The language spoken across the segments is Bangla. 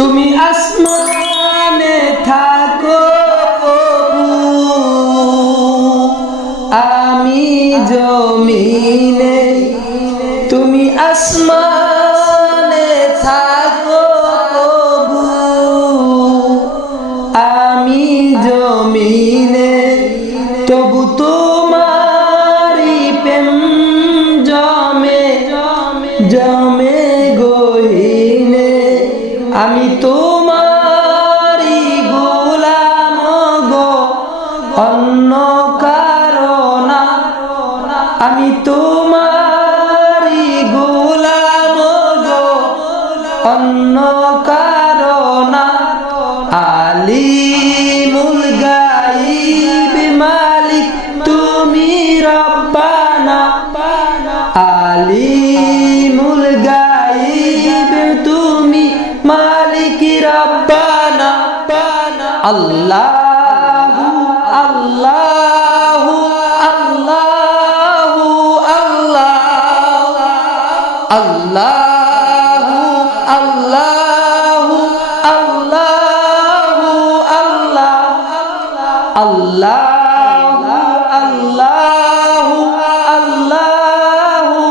তুমি আসমানে থাকো প্রভু, আমি জমিনে। তুমি আসমানে থাকো প্রভু, আমি জমিনে। তবু তোমারি প্রেম জমে জমে গহীনে। আমি তোমারি গোলাম গো, অন্য কারো না। আমি তোমারি গোলাম গো, অন্য কারো না। আলিমুল গায়ব মালিক তুমি রব্বানা। আলিমুল গায়ব তুমি মালিক রব্বানা। আল্লাহু আল্লাহু আল্লাহু আল্লাহ, আল্লাহু আল্লাহু আল্লাহু আল্লাহ, আল্লাহু আল্লাহু আল্লাহু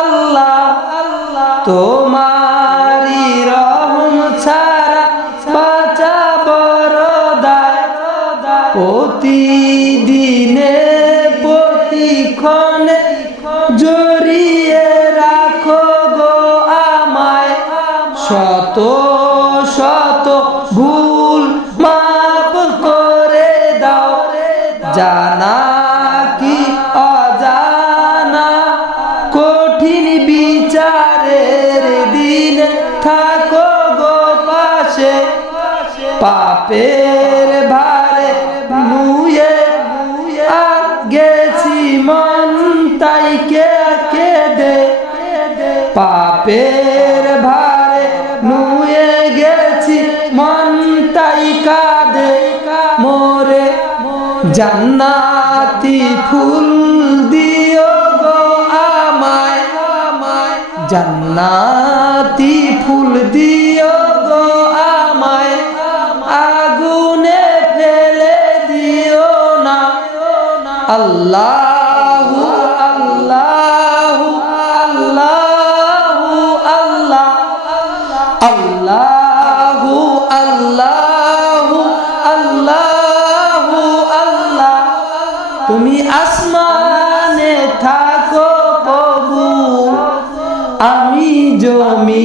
আল্লাহ। তোমারি রহম ছাড়া বাঁচা বড় দায়। প্রতিদিনে প্রতিক্ষণে জড়িয়ে রাখো গো আমায়। শত শত ভুল মাফ করে দাও, জানা কি অজানা। কঠিন বিচারের দিনে থাকো গো পাশে। পাপের ভারে নুয়ে গেছি মন, তাই কে দে। পাপের ভারে নুয়ে গেছি মন, তাই কাঁদে মোরে। জান্নাতি ফুল দিও গো আমায়, জান্নাতি ফুল দিও গো আমায়। আগুনে ফেলে দিও না। আল্লাহু আল্লাহু আল্লাহু আল্লাহ, আল্লাহু আল্লাহু আল্লাহু আল্লাহ। তুমি আসমানে থাকো প্রভু, আমি জমি।